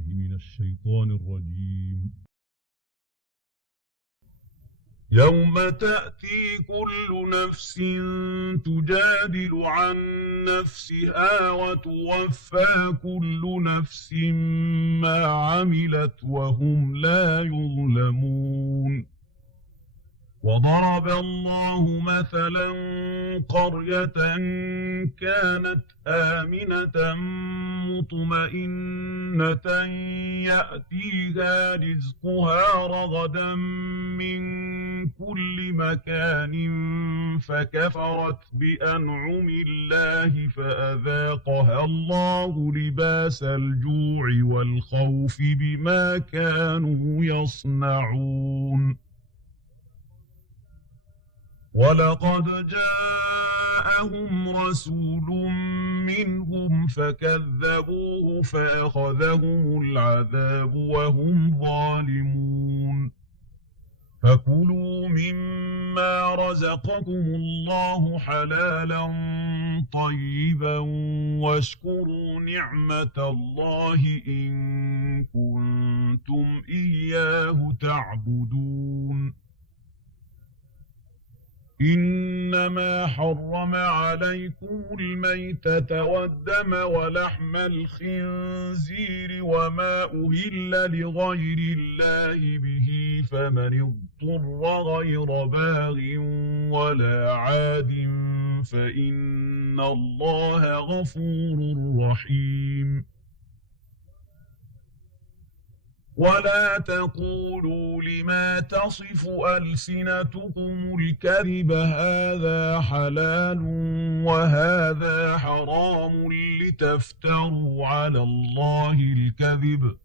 بالله من الشيطان الرجيم. يوم تأتي كل نفس تجادل عن نفسها وتوفى كل نفس ما عملت وهم لا يظلمون. وضرب الله مثلا قرية كانت آمنة مطمئنة يأتيها رزقها رغدا من كل مكان فكفرت بأنعم الله فأذاقها الله لباس الجوع والخوف بما كانوا يصنعون. ولقد جاءهم رسول منهم فكذبوه فأخذهم العذاب وهم ظالمون. فكلوا مما رزقكم الله حلالا طيبا واشكروا نعمة الله إن كنتم إياه تعبدون. إنما حرم عليكم الميتة والدم ولحم الخنزير وما أهل لغير الله به فمن اضطر غير باغ ولا عاد فإن الله غفور رحيم. ولا تقولوا لما تصف ألسنتكم الكذب هذا حلال وهذا حرام لتفتروا على الله الكذب.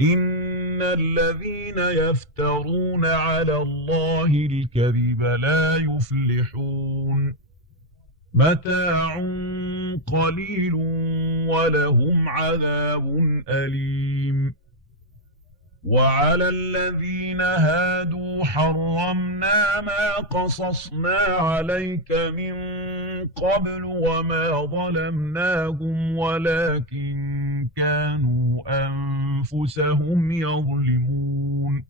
إن الذين يفترون على الله الكذب لا يفلحون. متاع قليل ولهم عذاب أليم. وعلى الذين هادوا حرمنا ما قصصنا عليك من قبل وما ظلمناهم ولكن كانوا أنفسهم يظلمون.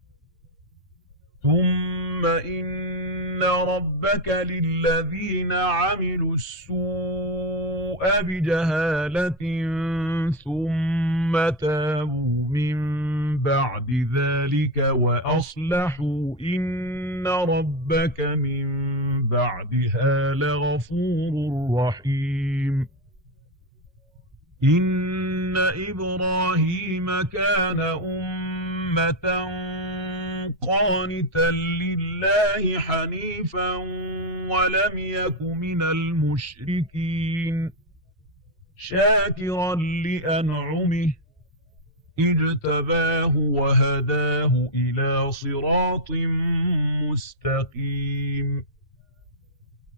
ثم إن ربك للذين عملوا السوء بجهالة ثم تابوا من بعد ذلك وأصلحوا إن ربك من بعدها لغفور رحيم. إن إبراهيم كان أمة قانتا لله حنيفا ولم يك من المشركين شاكرا لأنعمه اجتباه وهداه إلى صراط مستقيم.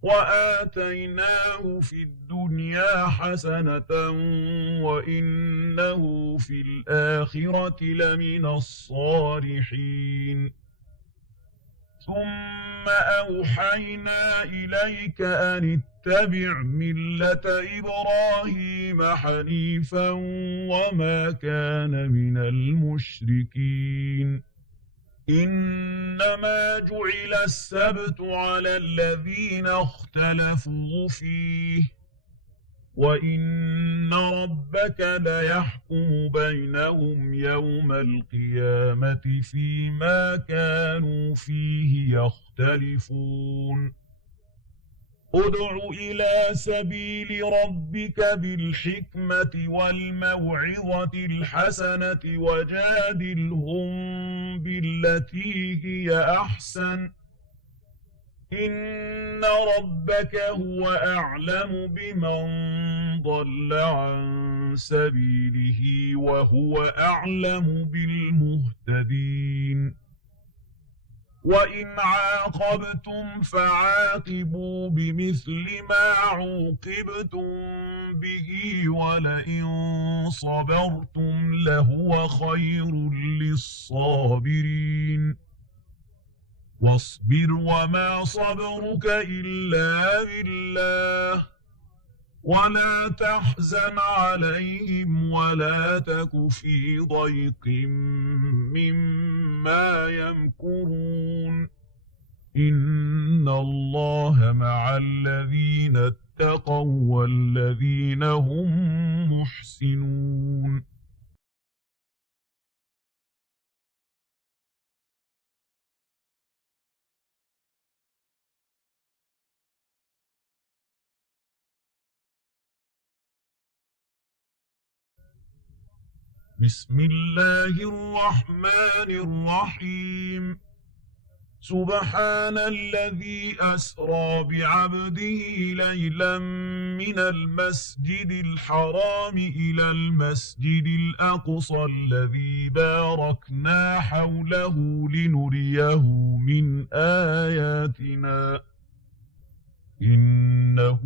وآتيناه في الدنيا حسنة وإنه في الآخرة لمن الصالحين. ثم أوحينا إليك أن اتبع ملة إبراهيم حنيفا وما كان من المشركين. إنما جعل السبت على الذين اختلفوا فيه وإن ربك ليحكم بينهم يوم القيامة فيما كانوا فيه يختلفون. ادع إلى سبيل ربك بالحكمة والموعظة الحسنة وجادلهم بالتي هي أحسن إن ربك هو أعلم بمن ضل عن سبيله وهو أعلم بالمهتدين. وإن عاقبتم فعاقبوا بمثل ما عوقبتم به ولئن صبرتم لهو خير للصابرين. واصبر وما صبرك إلا بالله ولا تحزن عليهم ولا تك في ضيق مما يمكرون إن الله مع الذين اتقوا والذين هم محسنون بسم الله الرحمن الرحيم سبحان الذي أسرى بعبده ليلا من المسجد الحرام إلى المسجد الأقصى الذي باركنا حوله لنريه من آياتنا إنه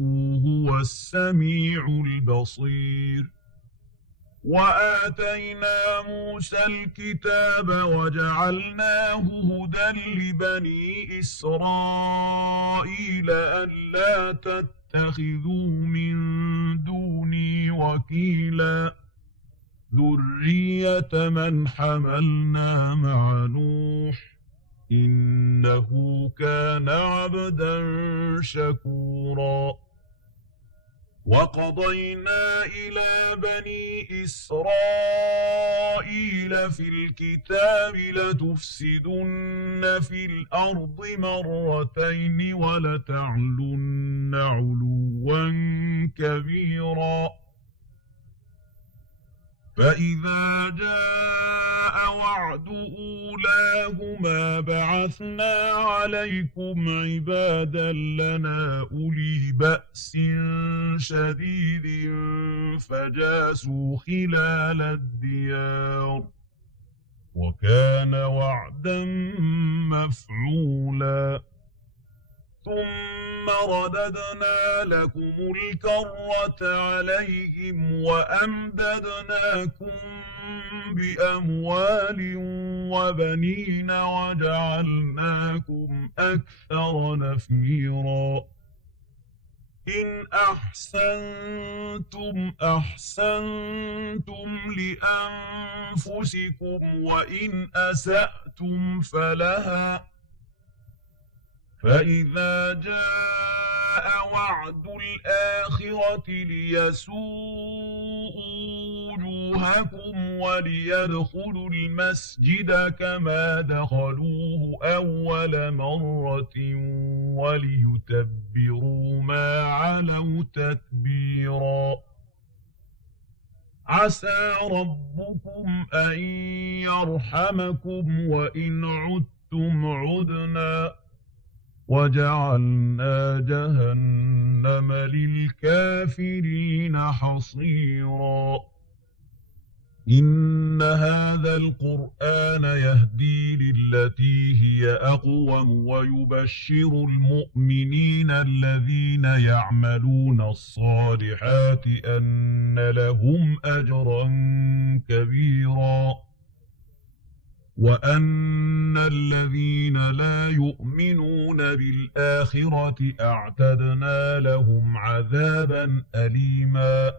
هو السميع البصير وآتينا موسى الكتاب وجعلناه هدى لبني إسرائيل ألا تتخذوا من دوني وكيلا ذرية من حملنا مع نوح إنه كان عبدا شكورا وقضينا إلى بني إسرائيل في الكتاب لتفسدن في الأرض مرتين ولتعلن علوا كبيرا فإذا جاء وعد أولاهما بعثنا عليكم عبادا لنا أولي بأس شديد فجاسوا خلال الديار وكان وعدا مفعولا ثم رددنا لكم الكرة عليهم وأمددناكم بأموال وبنين وجعلناكم أكثر نفيرا إن أحسنتم لأنفسكم وإن أسأتم فلها فإذا جاء وعد الآخرة ليسوءوا وجوهكم وليدخلوا المسجد كما دخلوه أول مرة وليتبروا ما علوا تتبيرا عسى ربكم أن يرحمكم وإن عدتم عدنا وجعلنا جهنم للكافرين حصيرا إن هذا القرآن يهدي للتي هي أقوم ويبشر المؤمنين الذين يعملون الصالحات أن لهم أجرا كبيرا وأن الذين لا يؤمنون بالآخرة أعتدنا لهم عذابا أليما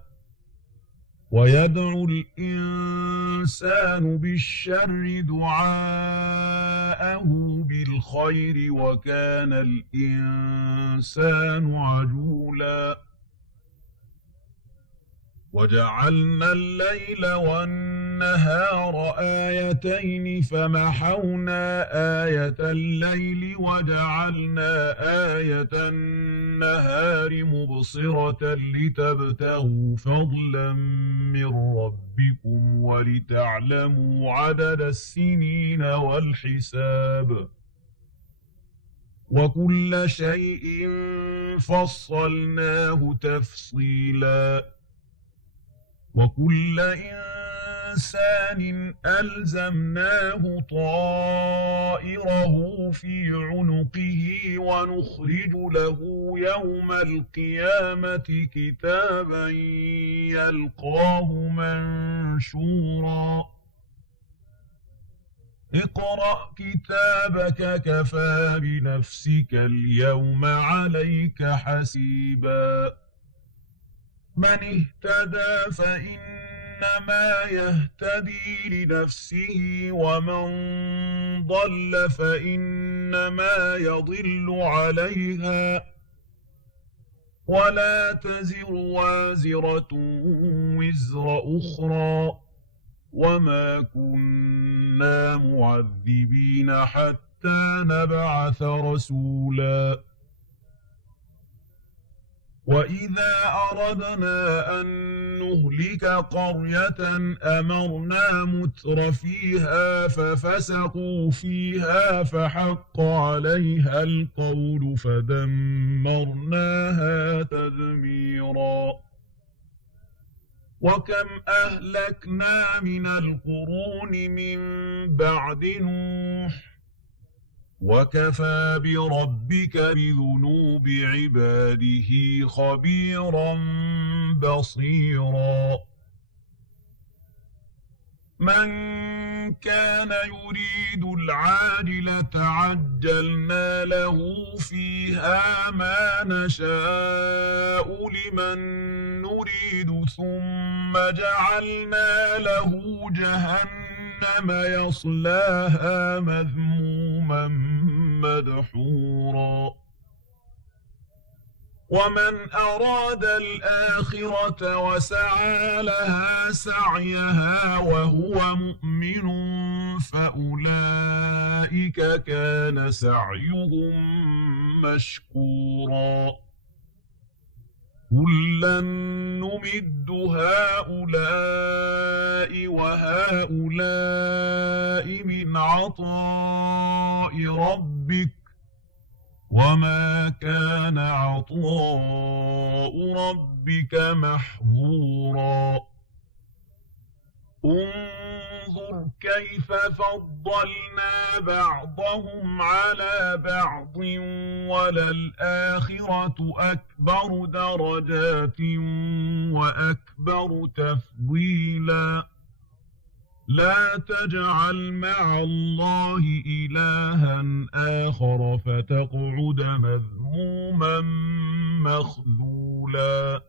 ويدعو الإنسان بالشر دعاءه بالخير وكان الإنسان عجولا وجعلنا الليل والنهار آيتين فمحونا آية الليل وجعلنا آية النهار مبصرة لتبتغوا فضلا من ربكم ولتعلموا عدد السنين والحساب وكل شيء فصلناه تفصيلا وكل إنسان ألزمناه طائره في عنقه ونخرج له يوم القيامة كتابا يلقاه منشورا اقرأ كتابك كفى بنفسك اليوم عليك حسيبا من اهتدى فإنما يهتدي لنفسه ومن ضل فإنما يضل عليها ولا تزر وازرة وزر أخرى وما كنا معذبين حتى نبعث رسولا وإذا أردنا أن نهلك قرية أمرنا متر فيها ففسقوا فيها فحق عليها القول فدمرناها تدميرا وكم أهلكنا من القرون من بعد نوح وكفى بربك بذنوب عباده خبيرا بصيرا من كان يريد العاجلة عجلنا له فيها ما نشاء لمن نريد ثم جعلنا له جهنم يصلاها مذموما مدحورا ومن أراد الآخرة وسعى لها سعيها وهو مؤمن فأولئك كان سعيهم مشكورا كلا نمد هؤلاء وهؤلاء من عطاء ربك وما كان عطاء ربك محظورا انظر كيف فضلنا بعضهم على بعض وللآخرة أكبر درجات وأكبر تفضيلا لا تجعل مع الله إلها آخر فتقعد مذموما مخذولا